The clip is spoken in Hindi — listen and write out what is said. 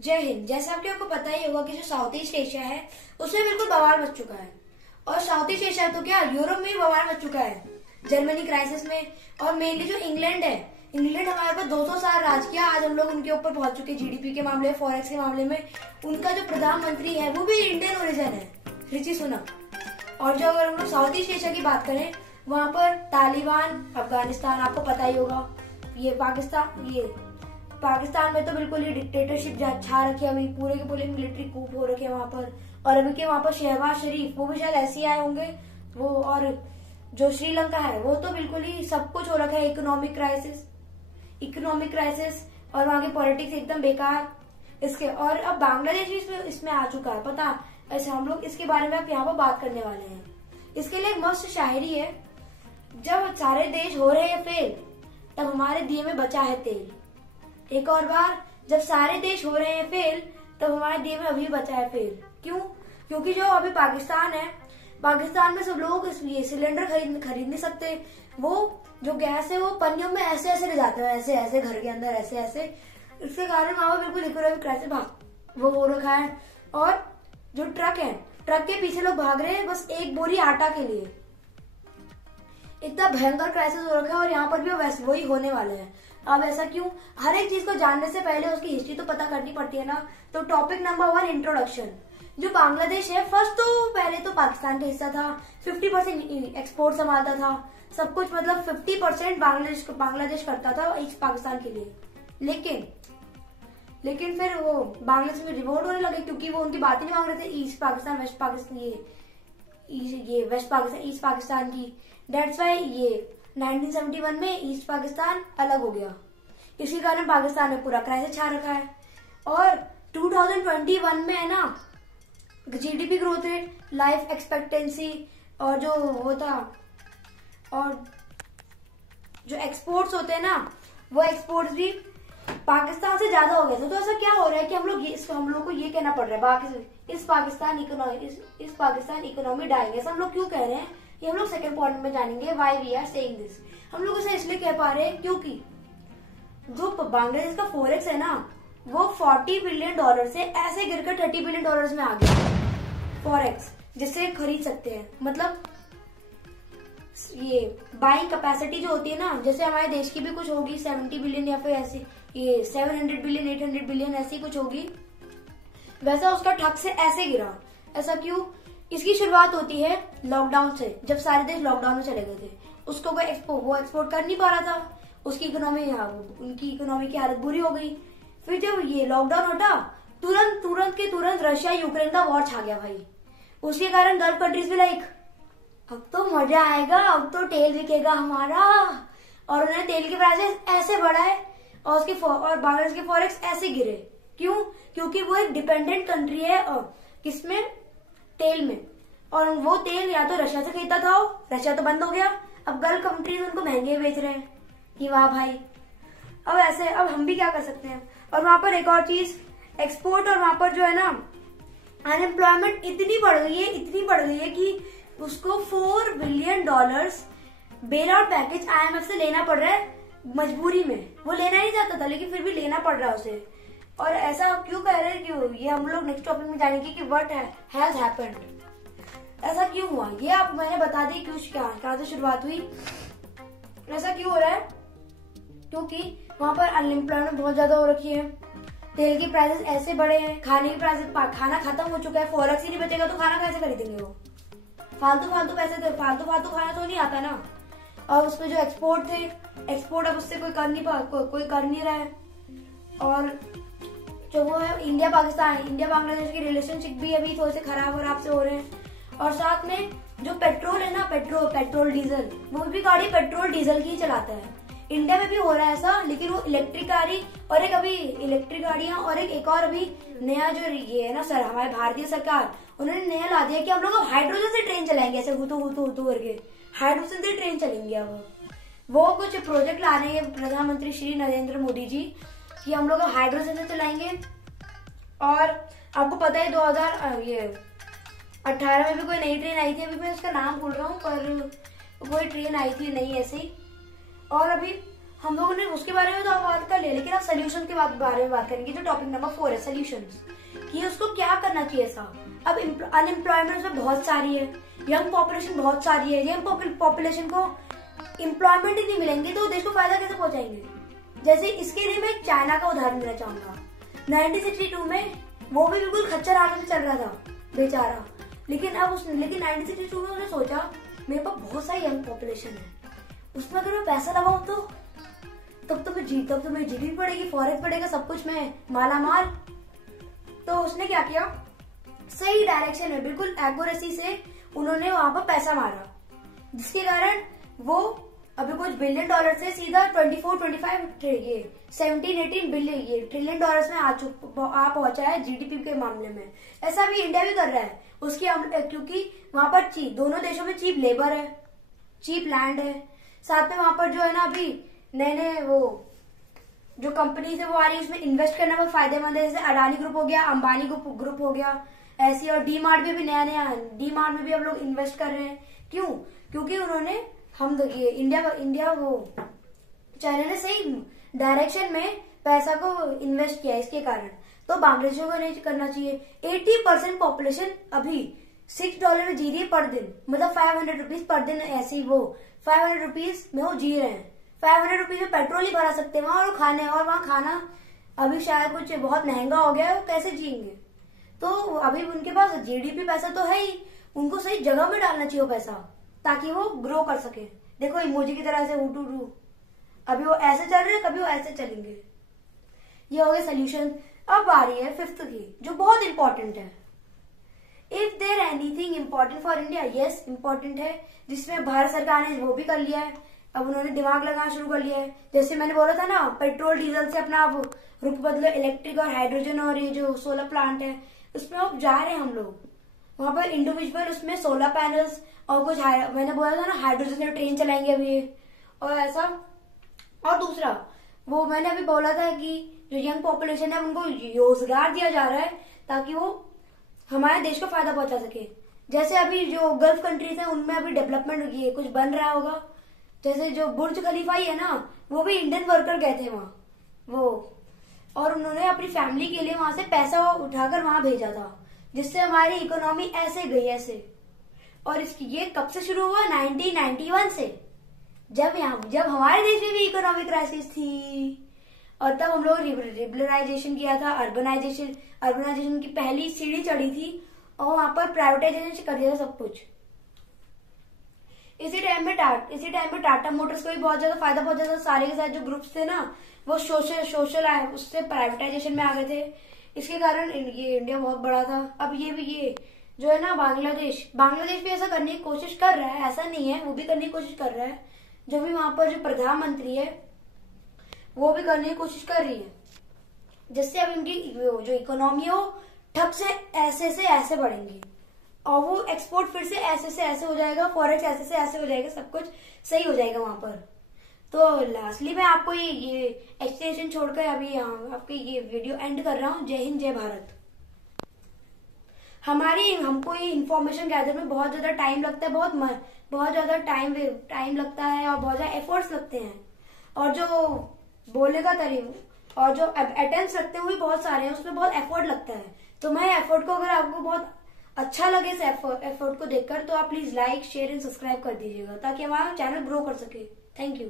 जय हिंद। जैसा आपको पता ही होगा कि जो साउथ ईस्ट एशिया है उसमें बिल्कुल बवाल मच चुका है। और साउथ ईस्ट एशिया तो क्या, यूरोप में भी बवाल मच चुका है, जर्मनी क्राइसिस में। और मेनली जो इंग्लैंड है, इंग्लैंड हमारे पास 200 साल राज किया, आज हम लोग उनके ऊपर पहुंच चुके जीडीपी के मामले, फॉरेक्स के मामले में। उनका जो प्रधानमंत्री है वो भी इंडियन ओरिजिन है, ऋषि सुनक। और जो अगर हम लोग साउथ ईस्ट एशिया की बात करें, वहां पर तालिबान, अफगानिस्तान आपको पता ही होगा, ये पाकिस्तान में तो बिल्कुल ही डिक्टेटरशिप छा रखी है, अभी पूरे के पूरे मिलिट्री कूप हो रखे हैं वहां पर। और अभी के वहां पर शहबाज शरीफ, वो भी शायद ऐसे आए होंगे वो। और जो श्रीलंका है वो तो बिल्कुल ही सब कुछ हो रखा है, इकोनॉमिक क्राइसिस, और वहां की पॉलिटिक्स एकदम बेकार। इसके और अब बांग्लादेश भी इसमें आ चुका है, पता। ऐसे हम लोग इसके बारे में अब यहाँ पर बात करने वाले हैं। इसके लिए एक मस्त शायरी है, जब सारे देश हो रहे हैं फेल, तब हमारे दिए में बचा है तेल। एक और बार, जब सारे देश हो रहे हैं फेल, तब हमारे दिए में अभी बचा है फेल। क्यों? क्योंकि जो अभी पाकिस्तान है, पाकिस्तान में सब लोग ये सिलेंडर खरीद नहीं सकते। वो जो गैस है वो पन्नियों में ऐसे ऐसे ले जाते हैं, ऐसे ऐसे घर के अंदर ऐसे ऐसे। इसके कारण वहां पर बिल्कुल इकोनॉमिक क्राइसिस वो हो रखा है। और जो ट्रक है, ट्रक के पीछे लोग भाग रहे हैं बस एक बोरी आटा के लिए। इतना भयंकर क्राइसिस हो रखा है, और यहाँ पर भी वही होने वाला है। अब ऐसा क्यों? हर एक चीज को जानने से पहले उसकी हिस्ट्री तो पता करनी पड़ती है ना। तो टॉपिक नंबर 1, इंट्रोडक्शन। जो बांग्लादेश है, फर्स्ट तो पहले तो पाकिस्तान का हिस्सा था, 50% एक्सपोर्ट संभालता था, सब कुछ, मतलब 50% बांग्लादेश करता था ईस्ट पाकिस्तान के लिए। लेकिन फिर वो बांग्लादेश में रिवोल्ट होने लगे, क्योंकि वो उनकी बात ही नहीं मांग रहे थे, ईस्ट पाकिस्तान वेस्ट पाकिस्तान, ये वेस्ट पाकिस्तान ईस्ट पाकिस्तान की। डेट्स वाई ये 1971 में ईस्ट पाकिस्तान अलग हो गया। इसी कारण पाकिस्तान में पूरा क्राइसिस छा रखा है। और 2021 में है ना, GDP growth rate, life expectancy, और जो वो था, और जो एक्सपोर्ट्स होते हैं ना, वो एक्सपोर्ट्स भी पाकिस्तान से ज्यादा हो गए थे। तो ऐसा क्या हो रहा है कि हम लोग को ये कहना पड़ रहा है, इस पाकिस्तान इकोनॉमी डाइंग है। हम लोग क्यों कह रहे हैं ये हम लोग सेकंड पॉइंट में जानेंगे, why we are saying this. हम लोग इसे इसलिए कह पा रहे हैं क्योंकि जो बांग्लादेश का फॉरेक्स है ना, वो $40 बिलियन से ऐसे गिरकर $30 बिलियन में आ गया फॉरेक्स, जिससे खरीद सकते हैं। मतलब ये बाइंग कैपेसिटी जो होती है ना, जैसे हमारे देश की भी कुछ होगी 70 बिलियन, या फिर ऐसे ये 700 बिलियन 800 बिलियन ऐसी कुछ होगी, वैसा उसका ठग से ऐसे गिरा। ऐसा क्यों? इसकी शुरुआत होती है लॉकडाउन से, जब सारे देश लॉकडाउन में चले गए थे। उसको कोई एक्सपोर्ट कर नहीं पा रहा था, उनकी इकोनॉमी की हालत बुरी हो गई। फिर जब ये लॉकडाउन हटा, तुरंत रशिया यूक्रेन का वॉर छा गया भाई। उसके कारण गल्फ कंट्रीज भी लाइक, अब तो मजा आएगा, अब तो तेल बिकेगा हमारा। और उन्होंने तेल के प्राइसेस ऐसे बढ़ाए, और बांग्लादेश के फॉरेक्स ऐसे गिरे। क्यों? क्योंकि वो एक डिपेंडेंट कंट्री है, और किसमें? तेल में। और वो तेल या तो रशिया से खरीदता था, रशिया तो बंद हो गया, अब गल्फ कंट्रीज उनको महंगे बेच रहे हैं कि वाह भाई। अब हम भी क्या कर सकते हैं। और वहां पर एक और चीज, एक्सपोर्ट, और वहां पर जो है ना, अनएम्प्लॉयमेंट इतनी बढ़ गई है कि उसको $4 billion bail out package IMF से लेना पड़ रहा है मजबूरी में। वो लेना ही चाहता था, लेकिन फिर भी लेना पड़ रहा है उसे। और ऐसा क्यों कह रहे हैं? क्यों? ये हम लोग नेक्स्ट टॉपिक में जानेंगे कि व्हाट हैज हैपेंड, ऐसा क्यों हुआ। ये आप मैंने बता दी क्यों, कहाँ से शुरुआत हुई, ऐसा क्यों हो रहा है। क्योंकि वहां पर अनएम्प्लॉयमेंट बहुत ज्यादा हो रखी है, तेल की प्राइसेस ऐसे बढ़े हैं, खाने की प्राइसेस, खाना खत्म हो चुका है, फॉरेक्स ही नहीं बचेगा तो खाना कैसे खरीदेंगे वो। फालतू पैसे, फालतू खाना तो नहीं आता ना। और उसमें जो एक्सपोर्ट थे, एक्सपोर्ट अब उससे कोई कर नहीं रहा है। और जो वो है इंडिया बांग्लादेश की रिलेशनशिप भी अभी थोड़े से खराब से हो रहे हैं। और साथ में जो पेट्रोल है ना, पेट्रोल डीजल, वो भी गाड़ी पेट्रोल डीजल की ही चलाता है। इंडिया में भी हो रहा है ऐसा, लेकिन वो इलेक्ट्रिक गाड़ी, और इलेक्ट्रिक गाड़ियां, और एक और अभी नया जो ये है ना सर, हमारे भारतीय सरकार, उन्होंने नया ला दिया कि हम लोग हाइड्रोजन से ट्रेन चलाएंगे, ऐसे हुतू करके हाइड्रोजन से ट्रेन चलेंगे। अब वो कुछ प्रोजेक्ट ला रहे हैं प्रधानमंत्री श्री नरेंद्र मोदी जी, कि हम लोग हाइड्रोजन से चलाएंगे। और आपको पता है 2018 में भी कोई नई ट्रेन आई थी, अभी मैं उसका नाम भूल रहा हूँ, पर कोई ट्रेन आई थी नई ऐसे ही। और अभी हम लोगों ने उसके बारे में तो बात कर लिया, लेकिन अब सोल्यूशन के बारे में बात करेंगे, जो टॉपिक नंबर 4 है सोल्यूशंस, कि उसको क्या करना चाहिए ऐसा। अब अनएम्प्लॉयमेंट में बहुत सारी है, यंग पॉपुलेशन बहुत सारी है, यंग पॉपुलेशन को एम्प्लॉयमेंट ही नहीं मिलेंगे तो देश को फायदा कैसे पहुंचाएंगे। जैसे इसके लिए मैं चाइना का उदाहरण देना चाहूंगा। 1962 में वो भी बिल्कुल खच्चर हालत में चल रहा था बेचारा, लेकिन 1962 में उसने सोचा मेरे पास बहुत सारी यंग पॉपुलेशन है, उसमें अगर मैं पैसा लगाऊं तो तब तो मेरी जीडीपी बढ़ेगी, फॉरेक्स बढ़ेगा, सब कुछ में माला माल। तो उसने क्या किया, सही डायरेक्शन में बिल्कुल एक्यूरेसी से उन्होंने वहां पर पैसा मारा, जिसके कारण वो अभी कुछ बिलियन डॉलर से सीधा 17-18 बिलियन ये ट्रिलियन डॉलर्स में आ पहुंचा है जीडीपी के मामले में। ऐसा भी इंडिया भी कर रहा है उसकी, क्योंकि वहां पर दोनों देशों में चीप लेबर है, चीप लैंड है, साथ में वहां पर जो है ना अभी नए वो जो कंपनीज है वो आ रही है, उसमें इन्वेस्ट करना बहुत फायदेमंद है। जैसे अडानी ग्रुप हो गया, अंबानी ग्रुप हो गया, ऐसी, और डी मार्ट में भी डी मार्ट में भी अब लोग इन्वेस्ट कर रहे हैं। क्यों? क्योंकि उन्होंने इंडिया वो चाइना ने सही डायरेक्शन में पैसा को इन्वेस्ट किया, इसके कारण। तो बांग्लादेश को नहीं करना चाहिए। 80% पॉपुलेशन अभी $6 में जी रही है पर दिन, मतलब 500 रुपीज पर दिन, ऐसे ही वो 500 रुपीज में वो जी रहे हैं। 500 रुपीज में पेट्रोल ही भरा सकते हैं वहां, और खाने, और वहां खाना अभी शायद कुछ बहुत महंगा हो गया है, वो कैसे जिएंगे। तो अभी उनके पास जीडीपी पैसा तो है ही, उनको सही जगह में डालना चाहिए पैसा, ताकि वो ग्रो कर सके। देखो इमोजी की तरह से उटू, अभी वो ऐसे चल रहे हैं, कभी वो ऐसे चलेंगे। ये हो गया सोल्यूशन। अब आ रही है 5th की, जो बहुत इंपॉर्टेंट है। If there anything important for India, yes important है, जिसमें भारत सरकार ने वो भी कर लिया है। अब उन्होंने दिमाग लगाना शुरू कर लिया है। जैसे मैंने बोला था ना, पेट्रोल डीजल से अपना अब रुख बदलो, इलेक्ट्रिक और हाइड्रोजन और ये जो सोलर प्लांट है उसमें अब जा रहे हैं हम लोग। वहां पर इंडिविजुअल उसमें सोलर पैनल्स और कुछ मैंने बोला था ना हाइड्रोजन ट्रेन चलाएंगे अभी, और ऐसा। और दूसरा वो मैंने अभी बोला था कि जो यंग पॉपुलेशन है उनको रोजगार दिया जा रहा है, ताकि वो हमारे देश को फायदा पहुंचा सके। जैसे अभी जो गल्फ कंट्रीज है उनमें अभी डेवलपमेंट ये कुछ बन रहा होगा। जैसे जो बुर्ज खलीफा ही है ना, वो भी इंडियन वर्कर गए थे वहां वो, और उन्होंने अपनी फैमिली के लिए वहां से पैसा उठाकर वहां भेजा था, जिससे हमारी इकोनॉमी ऐसे गई ऐसे। और इसकी ये कब से शुरू हुआ? 1991 से, जब हमारे देश में भी इकोनॉमिक क्राइसिस थी, और तब हम लोग लिबरलाइजेशन किया था, अर्बनाइजेशन की पहली सीढ़ी चढ़ी थी, और वहां पर प्राइवेटाइजेशन कर दिया था सब कुछ। इसी टाइम में टाटा मोटर्स को भी बहुत ज्यादा फायदा पहुंचा था। सारे के सारे जो ग्रुप्स थे ना वो सोशल उससे प्राइवेटाइजेशन में आ गए थे। इसके कारण ये इंडिया बहुत बड़ा था। अब ये जो है ना बांग्लादेश भी ऐसा करने की कोशिश कर रहा है, ऐसा नहीं है, वो भी करने की कोशिश कर रहा है। जो भी वहां पर जो प्रधानमंत्री है वो भी करने की कोशिश कर रही है, जिससे अब इनकी जो इकोनॉमी है वो ठप से ऐसे बढ़ेंगी, और वो एक्सपोर्ट फिर से ऐसे हो जाएगा, फॉरेक्स ऐसे हो जाएगा, सब कुछ सही हो जाएगा वहां पर। तो लास्टली मैं आपको ये एक्सप्लेनेशन छोड़कर अभी आपके ये वीडियो एंड कर रहा हूँ। जय हिंद, जय भारत। हमको ये इन्फॉर्मेशन गैदर में बहुत ज्यादा टाइम लगता है, बहुत ज्यादा टाइम लगता है, और बहुत ज्यादा एफर्ट्स लगते हैं, और जो बोलने का तरीका और जो अटेम्प्ट्स लगते हैं वो भी बहुत सारे हैं, उसमें बहुत एफर्ट लगता है। तो मैं एफर्ट को, अगर आपको बहुत अच्छा लगे इस एफर्ट को देखकर, तो आप please like, share and subscribe कर दीजिएगा, ताकि हमारा चैनल ग्रो कर सके। Thank you.